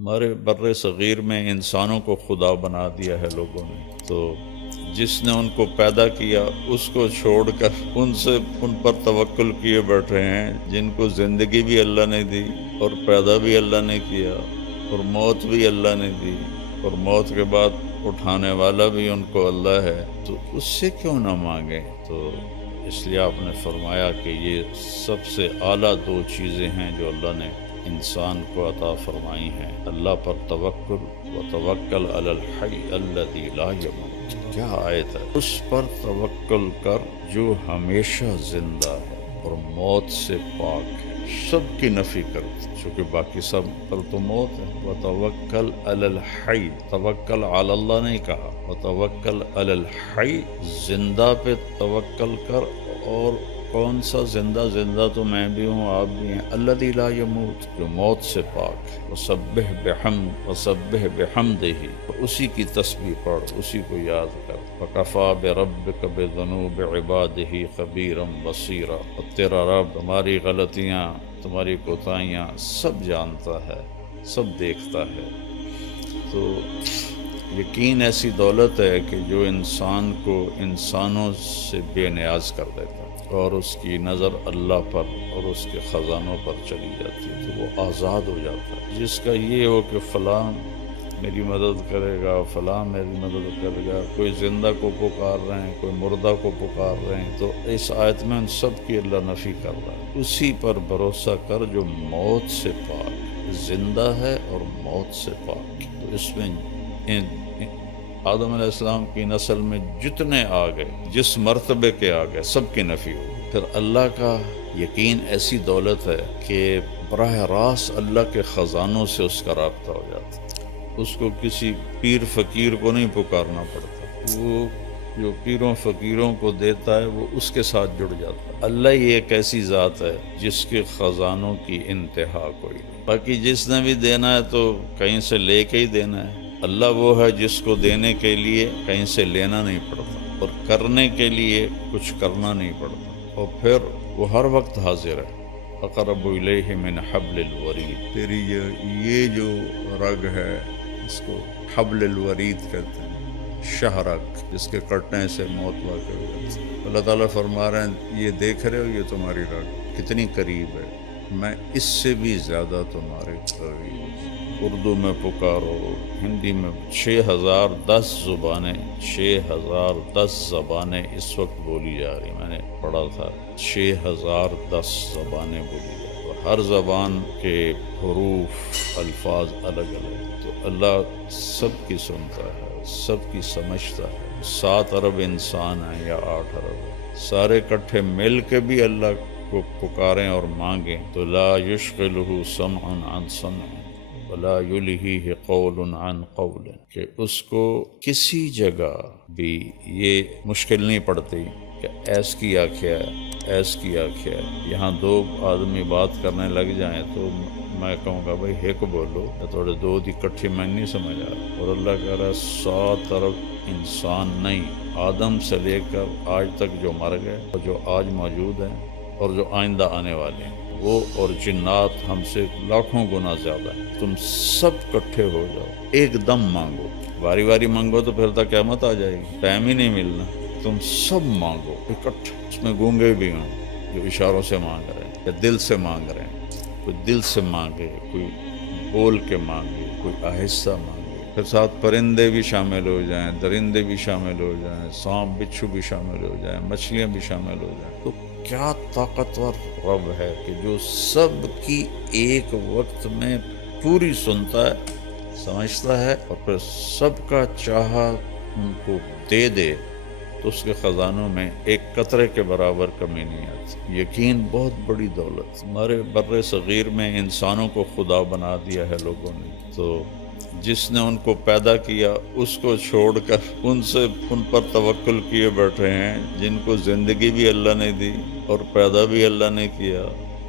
ہمارے بر صغیر میں انسانوں کو خدا بنا دیا ہے لوگوں نے، تو جس نے ان کو پیدا کیا اس کو چھوڑ کر ان پر توکل کیے بیٹھے ہیں جن کو زندگی بھی اللہ نے دی اور پیدا بھی اللہ نے کیا اور موت بھی اللہ نے دی اور موت کے بعد اٹھانے والا بھی ان کو اللہ ہے، تو اس سے کیوں نہ مانگیں؟ تو اس لیے آپ نے فرمایا کہ یہ سب سے اعلیٰ دو چیزیں ہیں جو اللہ نے انسان کو عطا فرمائی ہیں، اللہ پر توکل و توکل علی الحی الذی لا یموت۔ کیا آیت ہے؟ اس پر توکل کر جو ہمیشہ زندہ ہے اور موت سے پاک ہے، سب کی نفی کرتے چونکہ باقی سب پر تو موت ہے۔ وتوکل علی الحی، توکل علی اللہ نہیں کہا، وتوکل علی الحی، زندہ پہ توکل کر۔ اور کون سا زندہ؟ زندہ تو میں بھی ہوں، آپ بھی ہیں، الذی لا یموت، جو موت سے پاک ہے۔ وسبح بحمدہ، اسی کی تسبیح پڑھ، اسی کو یاد کر۔ وکفیٰ بربک بذنوب عبادہ خبیرا بصیرا، اور تیرا رب تمہاری غلطیاں، تمہاری کوتاہیاں سب جانتا ہے، سب دیکھتا ہے۔ تو یقین ایسی دولت ہے کہ جو انسان کو انسانوں سے بے نیاز کر دیتا ہے اور اس کی نظر اللہ پر اور اس کے خزانوں پر چلی جاتی ہے، تو وہ آزاد ہو جاتا ہے۔ جس کا یہ ہو کہ فلاں میری مدد کرے گا، فلاں میری مدد کرے گا، کوئی زندہ کو پکار رہے ہیں، کوئی مردہ کو پکار رہے ہیں، تو اس آیت میں ان سب کی اللہ نفی کر رہا ہے۔ اسی پر بھروسہ کر جو موت سے پاک، زندہ ہے اور موت سے پاک۔ تو اس میں آدم علیہ السلام کی نسل میں جتنے آ گئے، جس مرتبے کے آ گئے، سب کی نفی ہو۔ پھر اللہ کا یقین ایسی دولت ہے کہ براہ راست اللہ کے خزانوں سے اس کا رابطہ ہو جاتا ہے۔ اس کو کسی پیر فقیر کو نہیں پکارنا پڑتا، وہ جو پیروں فقیروں کو دیتا ہے وہ اس کے ساتھ جڑ جاتا ہے۔ اللہ ہی ایک ایسی ذات ہے جس کے خزانوں کی انتہا کوئی نہیں، باقی جس نے بھی دینا ہے تو کہیں سے لے کے ہی دینا ہے۔ اللہ وہ ہے جس کو دینے کے لیے کہیں سے لینا نہیں پڑتا اور کرنے کے لیے کچھ کرنا نہیں پڑتا، اور پھر وہ ہر وقت حاضر ہے۔ اقرب الیہ من حبل الورید، تیری یہ جو رگ ہے اس کو حبل الورید کہتے ہیں، شہرک، جس کے کٹنے سے موت واقع ہو جاتی ہے۔ اللہ تعالیٰ فرما رہے ہیں یہ دیکھ رہے ہو یہ تمہاری رگ کتنی قریب ہے، میں اس سے بھی زیادہ تمہارے قریب ہوں۔ اردو میں پکارو، ہندی میں 6010 زبانیں، 6010 زبانیں اس وقت بولی جا رہی، میں نے پڑھا تھا 6010 زبانیں بولی جا رہی، اور ہر زبان کے حروف، الفاظ الگ الگ ہیں۔ تو اللہ سب کی سنتا ہے، سب کی سمجھتا ہے۔ 7 ارب انسان ہیں یا 8 ارب، سارے اکٹھے مل کے بھی اللہ کو پکاریں اور مانگیں تو لا یشغلہ سمع عن سمع ولا یلہیہ قول عن قول، کہ اس کو کسی جگہ بھی یہ مشکل نہیں پڑتی کہ ایس کی آنکھیں ہے، ایس کی آنکھیں ہے۔ یہاں 2 آدمی بات کرنے لگ جائیں تو میں کہوں گا بھائی ایک بولو، یا تھوڑے 2 دی کٹھی میں نہیں سمجھ آ رہا، اور اللہ کہہ رہا ہے 100 طرف انسان نہیں، آدم سے لے کر آج تک جو مر گئے اور جو آج موجود ہیں اور جو آئندہ آنے والے ہیں، وہ اور جنات ہم سے لاکھوں گنا زیادہ ہیں، تم سب کٹھے ہو جاؤ، ایک دم مانگو، باری باری مانگو تو پھر تک قیامت آ جائے گی، ٹائم ہی نہیں ملنا، تم سب مانگو اکٹھے۔ اس میں گونگے بھی ہیں جو اشاروں سے مانگ رہے ہیں یا دل سے مانگ رہے ہیں، کوئی دل سے مانگے، کوئی بول کے مانگے، کوئی آہستہ مانگے، پھر ساتھ پرندے بھی شامل ہو جائیں، درندے بھی شامل ہو جائیں، سانپ بچھو بھی شامل ہو جائیں، مچھلیاں بھی شامل ہو جائیں۔ تو کیا طاقتور رب ہے کہ جو سب کی ایک وقت میں پوری سنتا ہے، سمجھتا ہے، اور پھر سب کا چاہا ان کو دے دے تو اس کے خزانوں میں ایک قطرے کے برابر کمی نہیں آتی۔ یقین بہت بڑی دولت۔ ہمارے بر صغیر میں انسانوں کو خدا بنا دیا ہے لوگوں نے، تو جس نے ان کو پیدا کیا اس کو چھوڑ کر ان پر توکل کیے بیٹھے ہیں جن کو زندگی بھی اللہ نے دی اور پیدا بھی اللہ نے کیا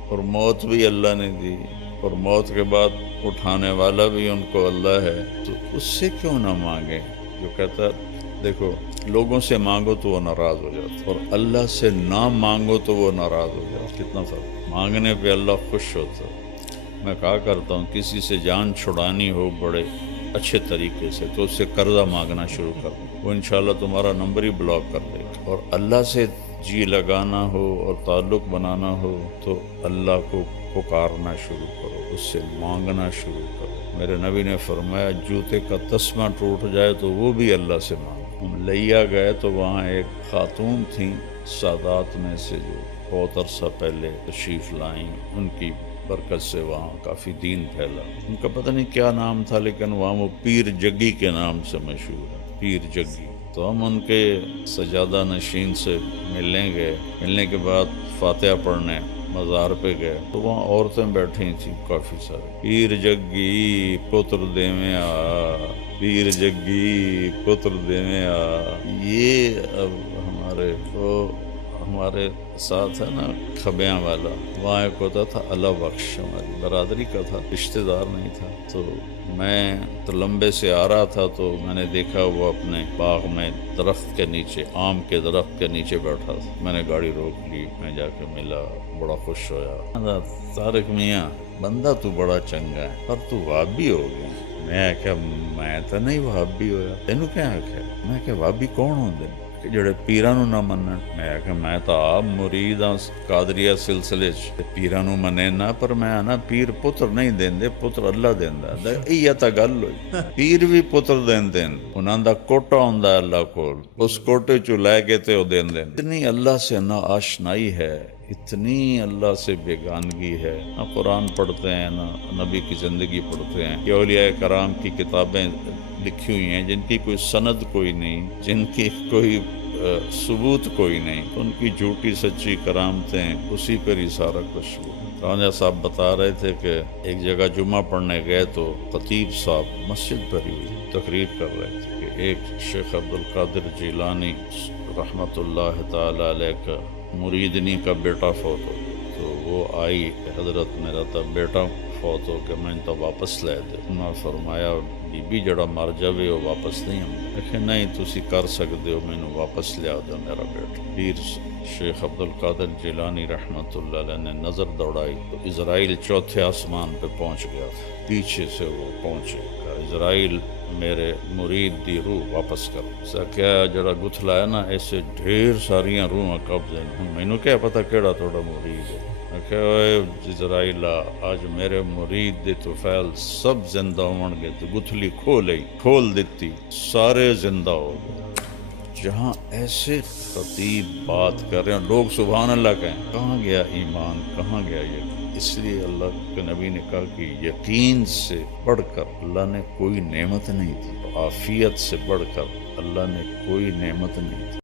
اور موت بھی اللہ نے دی اور موت کے بعد اٹھانے والا بھی ان کو اللہ ہے، تو اس سے کیوں نہ مانگیں؟ جو کہتا ہے دیکھو لوگوں سے مانگو تو وہ ناراض ہو جاتا، اور اللہ سے نہ مانگو تو وہ ناراض ہو جاتا، کتنا فرق۔ مانگنے پہ اللہ خوش ہوتا ہے، میں کہا کرتا ہوں کسی سے جان چھڑانی ہو بڑے اچھے طریقے سے تو اس سے قرضہ مانگنا شروع کر دو، وہ انشاءاللہ تمہارا نمبر ہی بلاک کر دے گا۔ اور اللہ سے جی لگانا ہو اور تعلق بنانا ہو تو اللہ کو پکارنا شروع کرو، اس سے مانگنا شروع کرو۔ میرے نبی نے فرمایا جوتے کا تسمہ ٹوٹ جائے تو وہ بھی اللہ سے مانگو۔ ہم لیا گئے تو وہاں ایک خاتون تھیں سادات میں سے جو بہت عرصہ پہلے تشریف لائیں، ان کی برکت سے وہاں کافی دین پھیلا۔ ان کا پتہ نہیں کیا نام تھا لیکن وہاں وہ پیر جگی کے نام سے مشہور ہے، پیر جگی۔ تو ہم ان کے سجادہ نشین سے ملنے گئے، ملنے کے بعد فاتحہ پڑھنے مزار پہ گئے تو وہاں عورتیں بیٹھی تھیں کافی سارے۔ پیر جگی پتر دیویں آ، پیر جگی پتر دیویں آ۔ یہ اب ہمارے ساتھ ہے نا کھبیاں والا، وہاں ایک ہوتا تھا اللہ بخش، ہماری برادری کا تھا، رشتہ دار نہیں تھا۔ تو میں تو لمبے سے آ رہا تھا تو میں نے دیکھا وہ اپنے باغ میں درخت کے نیچے، آم کے درخت کے نیچے بیٹھا تھا۔ میں نے گاڑی روک لی، میں جا کے ملا، بڑا خوش ہویا۔ طارق میاں بندہ تو بڑا چنگا ہے پر تو وہابی ہو گیا۔ میں کہ میں تو نہیں وہابی ہویا، تینوں کیا آکھیا؟ میں کہ وہابی کون ہوندے کہ جڑے پیراں نو نہ منن؟ میں کہ میں تو آپ مرید ہاں قادریہ سلسلے چ، پیراں نو منے نہ، پر میں نا پیر پتر نہیں دیندے، پتر اللہ دیندا۔ ایہ تا گل ہوئی، پیر بھی پتر دیندے، انہاں دا کوٹا ہوندا اللہ کول، اس کوٹے چوں لے کے تے او دیندے۔ اتنی اللہ سے نا آشنائی ہے، اتنی اللہ سے بیگانگی ہے، نہ قرآن پڑھتے ہیں نہ نبی کی زندگی پڑھتے ہیں۔ یہ اولیاء کرام کی کتابیں لکھی ہوئی ہیں جن کی کوئی سند کوئی نہیں، جن کی کوئی ثبوت کوئی نہیں، ان کی جھوٹی سچی کرامتیں، اسی پر ہی سارا کچھ ہوا۔ راجہ صاحب بتا رہے تھے کہ ایک جگہ جمعہ پڑھنے گئے تو خطیب صاحب مسجد بھری ہوئی تقریر کر رہے تھے کہ ایک شیخ عبدالقادر جیلانی رحمۃ اللہ تعالی علیہ کا مریدنی کا بیٹا فوت ہو گیا۔ تو وہ آئی کہ حضرت میرا تو بیٹا فوت ہو کہ میں تو واپس لے دے۔ انہوں نے فرمایا بی بی جڑا مر جاوے وہ واپس نہیں ہوں۔ لیکن نہیں تسی کر سکتے ہو، میں نے واپس لیا دو میرا بیٹا۔ پیر شیخ عبدالقادر جیلانی رحمۃ اللہ علیہ نے نظر دوڑائی تو اسرائیل چوتھے آسمان پہ پہنچ گیا، پیچھے سے وہ پہنچے گا، اسرائیل میرے مرید دی روح واپس کر۔ اسا کیا جڑا گتھلا ہے نا ایسے ڈھیر ساریاں روحاں قبضے ہیں، مینوں کیا پتہ کیڑا تھوڑا مرید ہے۔ میں کہ اوے اسرائیل آج میرے مرید دے توفیل سب زندہ ہون گے، تو گتھلی کھول دیتی، سارے زندہ ہو گئے۔ جہاں ایسے خطیب بات کر رہے ہیں لوگ سبحان اللہ کہیں، کہاں گیا ایمان، کہاں گیا یقین؟ اس لیے اللہ کے نبی نے کہا کہ یقین سے بڑھ کر اللہ نے کوئی نعمت نہیں دی، عافیت سے بڑھ کر اللہ نے کوئی نعمت نہیں دی۔